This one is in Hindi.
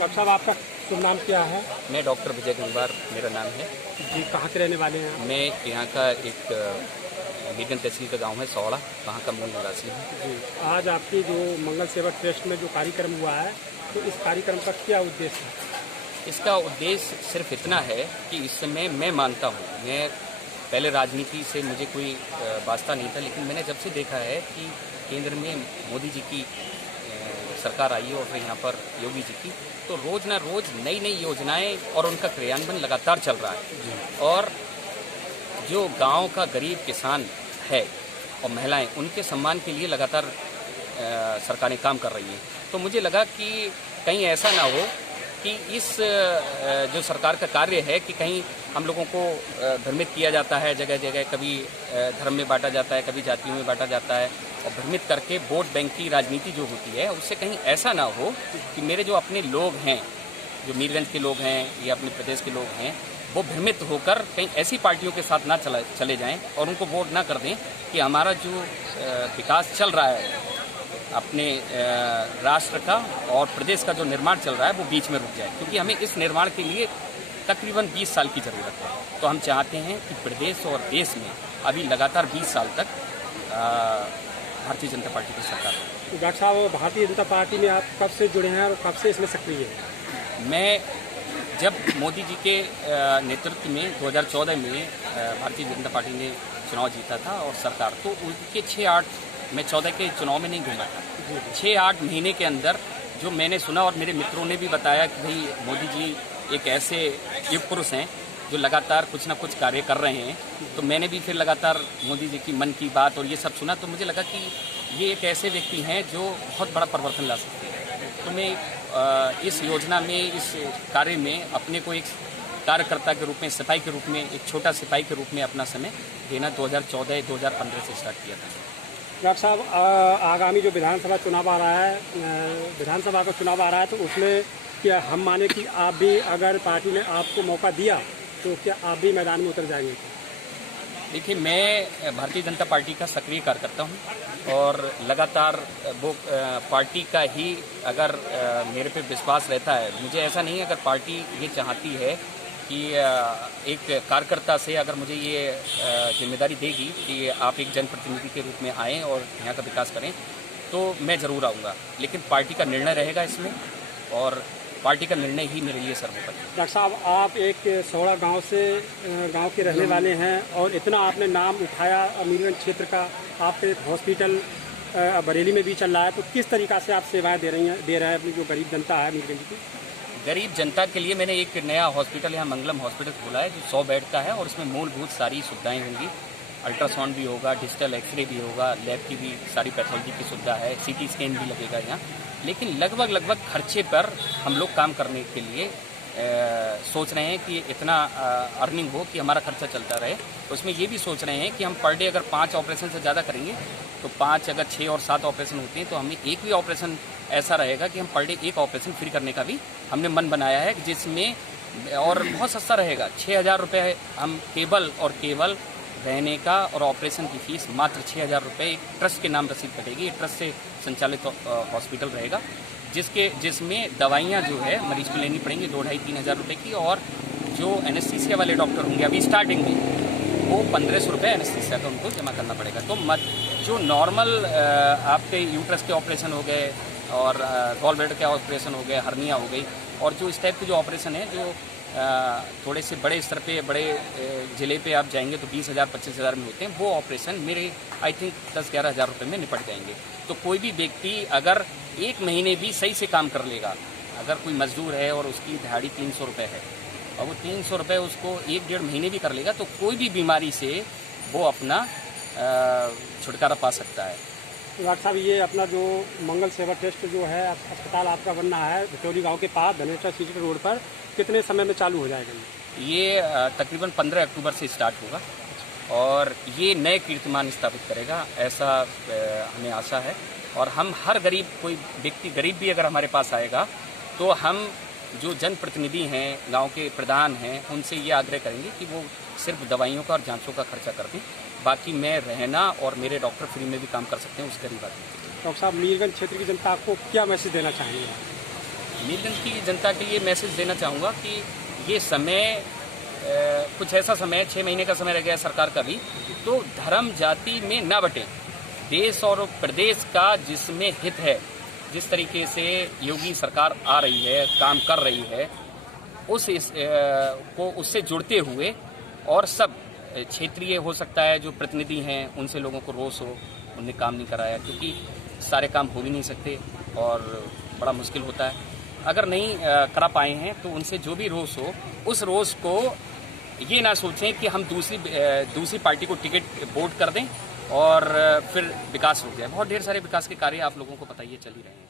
डॉक्टर साहब, आपका शुभ नाम क्या है? मैं डॉक्टर विजय गंगवार मेरा नाम है जी, कहाँ के रहने वाले हैं आप? मैं यहाँ का एक मीरगंज तहसील का गांव है सौड़ा, वहाँ का मूल निवासी हूँ। जी, आज आपकी जो मंगल सेवा ट्रस्ट में जो कार्यक्रम हुआ है, तो इस कार्यक्रम का क्या उद्देश्य है? इसका उद्देश्य सिर्फ इतना है कि इस समय मैं मानता हूँ, मैं पहले राजनीति से मुझे कोई वास्ता नहीं था, लेकिन मैंने जब से देखा है कि केंद्र में मोदी जी की सरकार आई है और फिर यहाँ पर योगी जी की, तो रोज़ ना रोज़ नई नई योजनाएं और उनका क्रियान्वयन लगातार चल रहा है। और जो गांव का गरीब किसान है और महिलाएं, उनके सम्मान के लिए लगातार सरकारें काम कर रही हैं। तो मुझे लगा कि कहीं ऐसा ना हो कि इस जो सरकार का कार्य है कि कहीं हम लोगों को भ्रमित किया जाता है, जगह जगह कभी धर्म में बांटा जाता है, कभी जातियों में बांटा जाता है, और भ्रमित करके वोट बैंक की राजनीति जो होती है उससे कहीं ऐसा ना हो कि मेरे जो अपने लोग हैं, जो मीरगंज के लोग हैं या अपने प्रदेश के लोग हैं, वो भ्रमित होकर कहीं ऐसी पार्टियों के साथ ना चले जाएं और उनको वोट ना कर दें कि हमारा जो विकास चल रहा है अपने राष्ट्र का और प्रदेश का जो निर्माण चल रहा है वो बीच में रुक जाए, क्योंकि हमें इस निर्माण के लिए तकरीबन 20 साल की ज़रूरत है। तो हम चाहते हैं कि प्रदेश और देश में अभी लगातार 20 साल तक भारतीय जनता पार्टी की सरकार है। डॉक्टर साहब, भारतीय जनता पार्टी में आप कब से जुड़े हैं और कब से इसमें सक्रिय हैं? मैं जब मोदी जी के नेतृत्व में 2014 में भारतीय जनता पार्टी ने चुनाव जीता था और सरकार, तो उनके 6-8, मैं 14 के चुनाव में नहीं घूमा था, 6-8 महीने के अंदर जो मैंने सुना और मेरे मित्रों ने भी बताया कि भाई मोदी जी एक ऐसे युग पुरुष हैं जो लगातार कुछ ना कुछ कार्य कर रहे हैं, तो मैंने भी फिर लगातार मोदी जी की मन की बात और ये सब सुना, तो मुझे लगा कि ये एक ऐसे व्यक्ति हैं जो बहुत बड़ा परिवर्तन ला सकते हैं। तो मैं इस योजना में, इस कार्य में अपने को एक कार्यकर्ता के रूप में, सिपाही के रूप में, एक छोटा सिपाही के रूप में अपना समय देना 2014-2015 से स्टार्ट किया था। डॉक्टर साहब, आगामी जो विधानसभा चुनाव आ रहा है, विधानसभा का चुनाव आ रहा है, तो उसमें क्या हम माने कि आप भी, अगर पार्टी ने आपको मौका दिया तो क्या आप भी मैदान में उतर जाएंगे? देखिए, मैं भारतीय जनता पार्टी का सक्रिय कार्यकर्ता हूं और लगातार वो पार्टी का ही अगर मेरे पे विश्वास रहता है, मुझे ऐसा नहीं है, अगर पार्टी ये चाहती है कि एक कार्यकर्ता से अगर मुझे ये जिम्मेदारी देगी कि आप एक जनप्रतिनिधि के रूप में आएँ और यहाँ का विकास करें, तो मैं ज़रूर आऊँगा, लेकिन पार्टी का निर्णय रहेगा इसमें और पार्टी का निर्णय ही मेरे लिए सर्वोपरि। डॉक्टर साहब, आप एक सौड़ा गांव के रहने वाले हैं और इतना आपने नाम उठाया मीरगंज क्षेत्र का, आप एक हॉस्पिटल बरेली में भी चल रहा है, तो किस तरीक़ा से आप सेवाएं दे रहे हैं अपनी जो गरीब जनता है मीरगंज की? गरीब जनता के लिए मैंने एक नया हॉस्पिटल यहाँ मंगलम हॉस्पिटल खोला है जो 100 बेड का है और इसमें मूलभूत सारी सुविधाएँ होंगी। अल्ट्रासाउंड भी होगा, डिजिटल एक्सरे भी होगा, लैब की भी सारी पैथोलॉजी की सुविधा है, सीटी स्कैन भी लगेगा यहाँ। लेकिन लगभग खर्चे पर हम लोग काम करने के लिए सोच रहे हैं कि इतना अर्निंग हो कि हमारा खर्चा चलता रहे। उसमें ये भी सोच रहे हैं कि हम पर डे अगर 5 ऑपरेशन से ज़्यादा करेंगे तो 5, अगर 6 और 7 ऑपरेशन होते हैं तो हमें एक भी ऑपरेशन ऐसा रहेगा कि हम पर डे एक ऑपरेशन फ्री करने का भी हमने मन बनाया है, जिसमें और बहुत सस्ता रहेगा। 6,000 रुपये हम केवल रहने का और ऑपरेशन की फीस मात्र 6,000 रुपये एक ट्रस्ट के नाम रसीद कटेगी। ये ट्रस्ट से संचालित हॉस्पिटल रहेगा, जिसमें दवाइयाँ जो है मरीज को लेनी पड़ेंगी 2-2,5-3 हज़ार रुपये की, और जो एनेस्थीसिया वाले डॉक्टर होंगे अभी स्टार्टिंग में वो 1,500 रुपये एनेस्थीसिया का उनको जमा करना पड़ेगा। तो जो नॉर्मल आपके यूट्रस के ऑपरेशन हो गए और गॉल ब्लैडर के ऑपरेशन हो गए, हर्निया हो गई, और जो इस टाइप के जो ऑपरेशन है जो थोड़े से बड़े स्तर पे, बड़े ज़िले पे आप जाएंगे तो 20,000 25,000 में होते हैं, वो ऑपरेशन मेरे आई थिंक 10-11 हज़ार रुपये में निपट जाएंगे। तो कोई भी व्यक्ति अगर 1 महीने भी सही से काम कर लेगा, अगर कोई मजदूर है और उसकी दिहाड़ी 300 रुपये है और वो 300 रुपये उसको 1-1.5 महीने भी कर लेगा, तो कोई भी बीमारी से वो अपना छुटकारा पा सकता है। डॉक्टर साहब, ये अपना जो मंगल सेवा ट्रस्ट जो है अस्पताल आपका बनना है भिटौली गांव के पास धनेश्वर सिटी रोड पर, कितने समय में चालू हो जाएगा? ये तकरीबन 15 अक्टूबर से स्टार्ट होगा और ये नए कीर्तिमान स्थापित करेगा, ऐसा हमें आशा है। और हम हर गरीब, कोई व्यक्ति गरीब भी अगर हमारे पास आएगा तो हम जो जनप्रतिनिधि हैं, गांव के प्रधान हैं, उनसे ये आग्रह करेंगे कि वो सिर्फ दवाइयों का और जांचों का खर्चा कर दें, बाकी मैं रहना और मेरे डॉक्टर फ्री में भी काम कर सकते हैं उस गरीब आदमी। डॉक्टर साहब, मीरगंज क्षेत्र की जनता को क्या मैसेज देना चाहेंगे? मीरगंज की जनता के लिए मैसेज देना चाहूँगा कि ये समय कुछ ऐसा समय 6 महीने का समय रह गया सरकार का भी, तो धर्म जाति में ना बटे। देश और प्रदेश का जिसमें हित है, जिस तरीके से योगी सरकार आ रही है, काम कर रही है, को उससे जुड़ते हुए और सब क्षेत्रीय हो सकता है जो प्रतिनिधि हैं उनसे लोगों को रोष हो, उनने काम नहीं कराया, क्योंकि सारे काम हो भी नहीं सकते और बड़ा मुश्किल होता है। अगर नहीं करा पाए हैं तो उनसे जो भी रोष हो, उस रोष को ये ना सोचें कि हम दूसरी पार्टी को टिकट वोट कर दें और फिर विकास हो गया। बहुत ढेर सारे विकास के कार्य आप लोगों को पता ही है, चल ही रहे हैं।